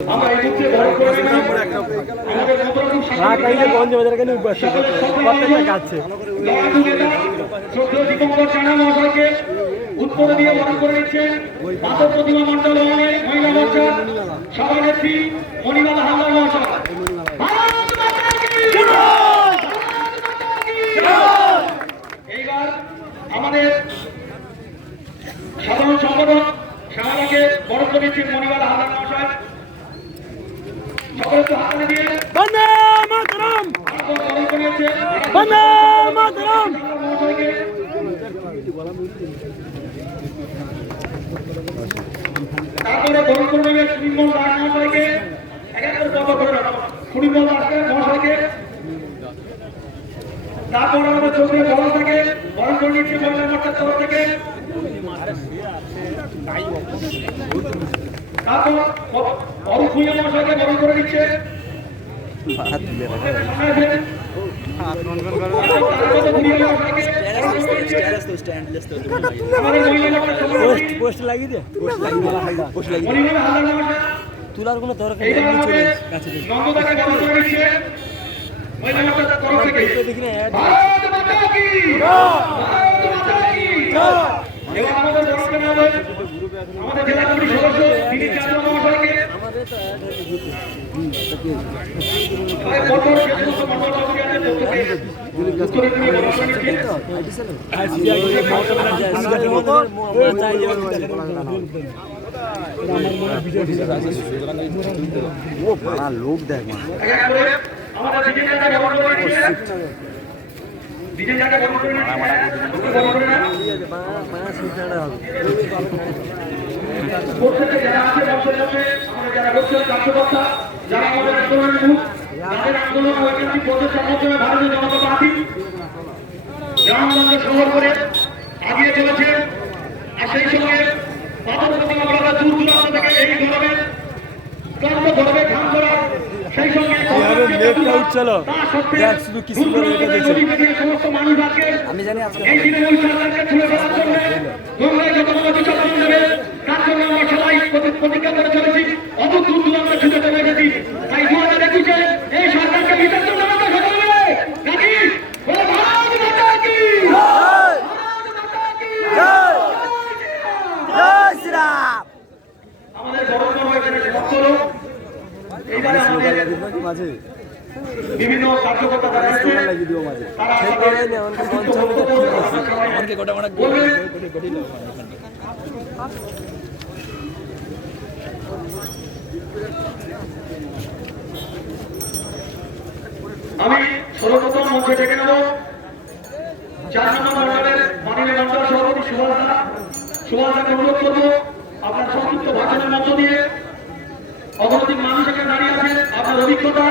উত্তর দিয়ে বরণ করে নিচ্ছেন মাধব প্রতিমা মন্ডল মহিলা মোর্চার সভানেত্রী মণিমালা হালদার মহাশয়। এইবার আমাদের সাধারণ সম্পাদক শ্যামলাকে বরণ করে নিচ্ছেন মণিমালা হালদার মহাশয়। সকলে তো হাতে দিয়ে বন্দে মাতরম বরণ করে নিচ্ছেন বন্দে মাতরম মহাশয়কে। তারপরে বরণ করে নেবে সুনির্মল দাস মহাশয়কে, সুনির্মল দাস মহাশয়কে। তারপর আমাদের চৌধুরী বরণ থেকে বরণ করে নিচ্ছে মহিলা মোর্চার তরফ থেকে। তারপর অরূপ ভূঁইয়া মহাশয়কে বরণ করে নিচ্ছে। তোলার কোনো দরকার দেখি না আমাদের জেলা কমিটির সদস্য দিলীপ চাঁদ মহাশয়কে লোক দেখ যারা আছে যারা করছেন কার্যকর্তা, যারা আমাদের আন্দোলনের মুখ, তাদের আন্দোলন ঐকান্তিক পথের সমর্থনে ভারতীয় জনতা পার্টি গ্রামগঞ্জে শহর করে আগিয়ে চলেছে। আর সেই সঙ্গে পাথর প্রতিমা বলা দূর দূরান্ত থেকে এই গরমে ক্লান্ত গরমে ঘাম করা, সেই সঙ্গে সমস্ত মানুষ আজকে এই দিনে ওই সরকারকে ছুড়ে ফেলার জন্য গঙ্গায় যত চলন দেবে তার জন্য আমরা সবাই প্রতিজ্ঞা করে চলেছি। অত দূর দূরান্ত ছুটে চলে গেছি। তাই 2021-এ এই সরকারকে বিতাড়িত জানাতে সকল মিলে নাকি আমাদের এইবারে আমাদের বিভিন্ন কার্যকর্তা যারা আছে তারা আমি সর্বপ্রথম মঞ্চে ডেকে নেব 4 নম্বর মন্ডলের মাননীয় মন্ডল সভাপতি সুভাষদাকে অনুরোধ করবো আপনার সংক্ষিপ্ত ভাষণের মধ্য দিয়ে অগণিত মানুষ এখানে দাঁড়িয়ে আছেন, আপনার অভিজ্ঞতা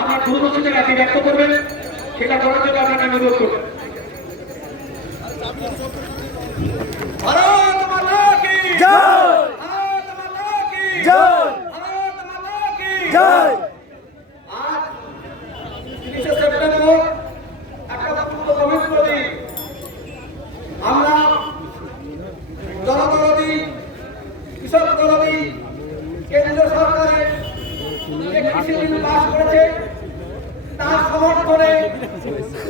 আপনার দূরদর্শীকে আপনি ব্যক্ত করবেন, সেটা করার জন্য আপনাকে অনুরোধ করবেন। ভারত মাতা কি জয়, ভারত মাতা কি জয়, ভারত মাতা কি জয়। আজ 30 সেপ্টেম্বর একটা পূর্ব পবিত্র দিন। আমরা জনদরদী, কৃষক দরদী কেন্দ্রীয় সরকারের যে কৃষি বিল পাস করেছে তার সমর্থনে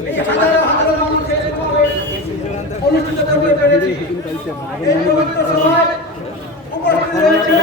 এই হাজারো হাজারো মানুষের সমাবেশ অনুষ্ঠিত করতে পেরেছি। এই পবিত্র সভায় উপস্থিত রয়েছে